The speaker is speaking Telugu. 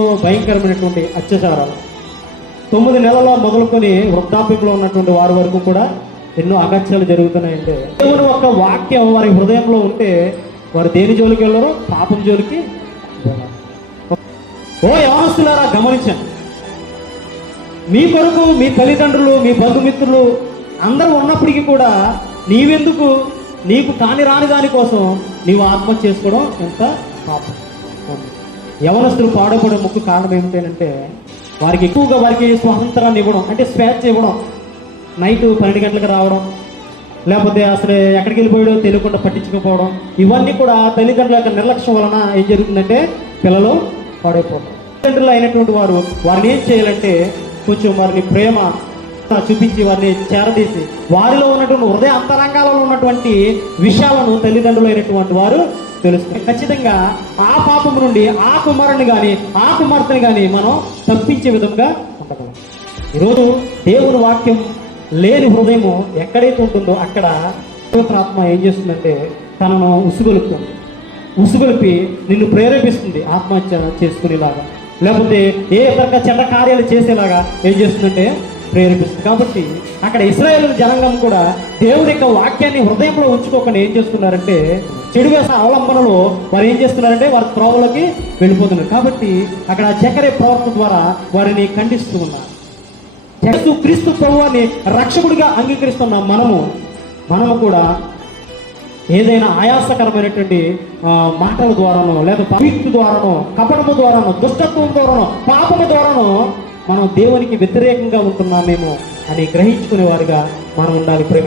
భయంకరమైనటువంటి అత్యాచారాలు. తొమ్మిది నెలల మొదలుకొని వృద్ధాప్యంలో ఉన్నటువంటి వారి వరకు కూడా ఎన్నో అగత్యాలు జరుగుతున్నాయంటే దేవుని ఒక వాక్యం వారి హృదయంలో ఉంటే వారు దేని జోలికి వెళ్ళరు? పాపం జోలికి ఓ యవనస్తులారా గమనించండి. మీ కొరకు మీ తల్లిదండ్రులు మీ బంధుమిత్రులు అందరూ ఉన్నప్పటికీ కూడా నీవెందుకు? నీకు కాని రాని దానికోసం నీవు ఆత్మహత్య చేసుకోవడం ఎంత పాపం. యవనస్తులు పాడపడే ముక్కు కారణం ఏమిటంటే వారికి ఎక్కువగా వారికి స్వాతంత్రాన్ని ఇవ్వడం అంటే స్వేచ్ఛ ఇవ్వడం నైట్ పన్నెండు గంటలకు రావడం లేకపోతే అసలు ఎక్కడికి వెళ్ళిపోయాడో తెలియకుండా పట్టించుకోకపోవడం ఇవన్నీ కూడా తల్లిదండ్రుల యొక్క నిర్లక్ష్యం వలన ఏం జరుగుతుందంటే పిల్లలు పాడైపోవడం తల్లిదండ్రులు అయినటువంటి వారు వారిని ఏం చేయాలంటే కొంచెం వారిని ప్రేమ చూపించి వారిని చేరదీసి వారిలో ఉన్నటువంటి హృదయ అంతరంగాలలో ఉన్నటువంటి విషయాలను తల్లిదండ్రులు అయినటువంటి వారు తెలుసుకుని ఖచ్చితంగా ఆ పాపం నుండి ఆ కుమారుని కానీ ఆ కుమార్తెని కానీ మనం తప్పించే విధంగా ఉండగలం. ఈరోజు దేవుని వాక్యం లేని హృదయము ఎక్కడైతే ఉంటుందో అక్కడ పవిత్ర ఆత్మ ఏం చేస్తుందంటే తనను ఉసుగొలుపుతుంది. ఉసుగొలిపి నిన్ను ప్రేరేపిస్తుంది ఆత్మహత్య చేసుకునేలాగా. లేకపోతే ఏ ఇతర చెడ్డ కార్యాలు చేసేలాగా ఏం చేస్తుందంటే ప్రేరేపిస్తుంది. కాబట్టి అక్కడ ఇస్రాయేల్ జనాంగం కూడా దేవుని యొక్క వాక్యాన్ని హృదయంలో ఉంచుకోకుండా ఏం చేస్తున్నారంటే చెడు వేస అవలంబనలో వారు ఏం చేస్తున్నారంటే వారి త్రోవలోకి వెళ్ళిపోతున్నారు. కాబట్టి అక్కడ చక్కెర ప్రవర్తన ద్వారా వారిని ఖండిస్తూ ఉన్నారు. యేసు క్రీస్తు ప్రభువాన్ని రక్షకుడిగా అంగీకరిస్తున్న మనము మనము కూడా ఏదైనా ఆయాసకరమైనటువంటి మాటల ద్వారానో లేదా పవిత్ర ద్వారానో కపటము ద్వారానో దుష్టత్వం ద్వారానో పాపము ద్వారానో మనం దేవునికి వ్యతిరేకంగా ఉంటున్నామేమో అని గ్రహించుకునే వారిగా మనం ఉండాలి. ప్రేమ